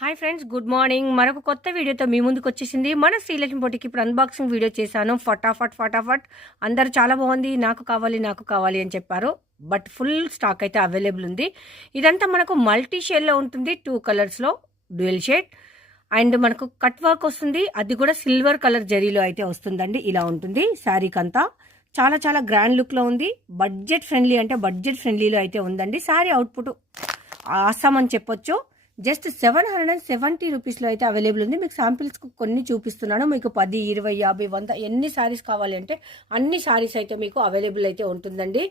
Hi friends, good morning. మరొక కొత్త వీడియోతో మీ ముందుకు వచ్చేసింది మన శ్రీలక్ష్మి బొటికి. ఇప్పుడు అన్బాక్సింగ్ వీడియో చేశాను. ఫటాఫట్ అందరూ చాలా బాగుంది, నాకు కావాలి అని చెప్పారు. బట్ ఫుల్ స్టాక్ అయితే అవైలబుల్ ఉంది. ఇదంతా మనకు మల్టీ షేడ్లో ఉంటుంది, 2 కలర్స్లో డ్యూయల్ షేడ్. అండ్ మనకు కట్ వర్క్ వస్తుంది, అది కూడా సిల్వర్ కలర్ జరీలో అయితే వస్తుందండి. ఇలా ఉంటుంది శారీకి అంతా. చాలా చాలా గ్రాండ్ లుక్లో ఉంది. బడ్జెట్ ఫ్రెండ్లీ అంటే బడ్జెట్ ఫ్రెండ్లీలో అయితే ఉందండి. శారీ అవుట్పుట్ ఆసాం అని చెప్పొచ్చు. జస్ట్ 770 రూపీస్లో అయితే అవైలబుల్ ఉంది. మీకు శాంపిల్స్ కొన్ని చూపిస్తున్నాను. మీకు 10, 20, 50, 100 ఎన్ని శారీస్ కావాలి అంటే అన్ని శారీస్ అయితే మీకు అవైలబుల్ అయితే ఉంటుందండి.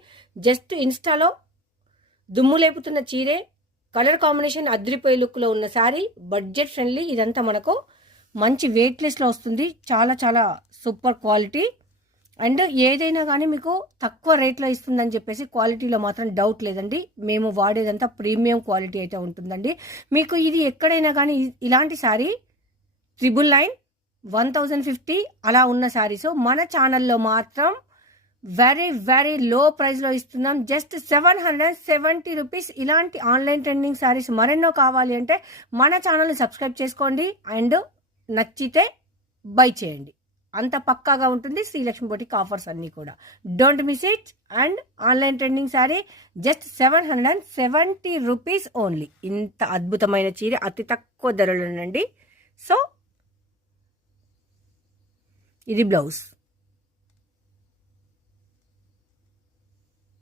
జస్ట్ ఇన్స్టాలో దుమ్ము లేపుతున్న చీరే, కలర్ కాంబినేషన్ అద్రిపోయే లుక్లో ఉన్న శారీ, బడ్జెట్ ఫ్రెండ్లీ. ఇదంతా మనకు మంచి వెయిట్లెస్లో వస్తుంది. చాలా చాలా సూపర్ క్వాలిటీ. అండ్ ఏదైనా కానీ మీకు తక్కువ రేట్లో ఇస్తుందని చెప్పేసి క్వాలిటీలో మాత్రం డౌట్ లేదండి. మేము వాడేదంతా ప్రీమియం క్వాలిటీ అయితే ఉంటుందండి. మీకు ఇది ఎక్కడైనా కానీ ఇలాంటి శారీ 999, 1050 అలా ఉన్న శారీస్ మన ఛానల్లో మాత్రం వెరీ వెరీ లో ప్రైస్లో ఇస్తున్నాం. Just 770 rupees. ఇలాంటి ఆన్లైన్ ట్రెండింగ్ శారీస్ మరెన్నో కావాలి అంటే మన ఛానల్ని సబ్స్క్రైబ్ చేసుకోండి. అండ్ నచ్చితే బై చేయండి. అంత పక్కాగా ఉంటుంది శ్రీలక్ష్మి బొటిక్ ఆఫర్స్ అన్నీ కూడా. Don't miss it. And online trending sari just 770 rupees only. ఇంత అద్భుతమైన చీర అతి తక్కువ ధరలోనండి. సో ఇది బ్లౌజ్.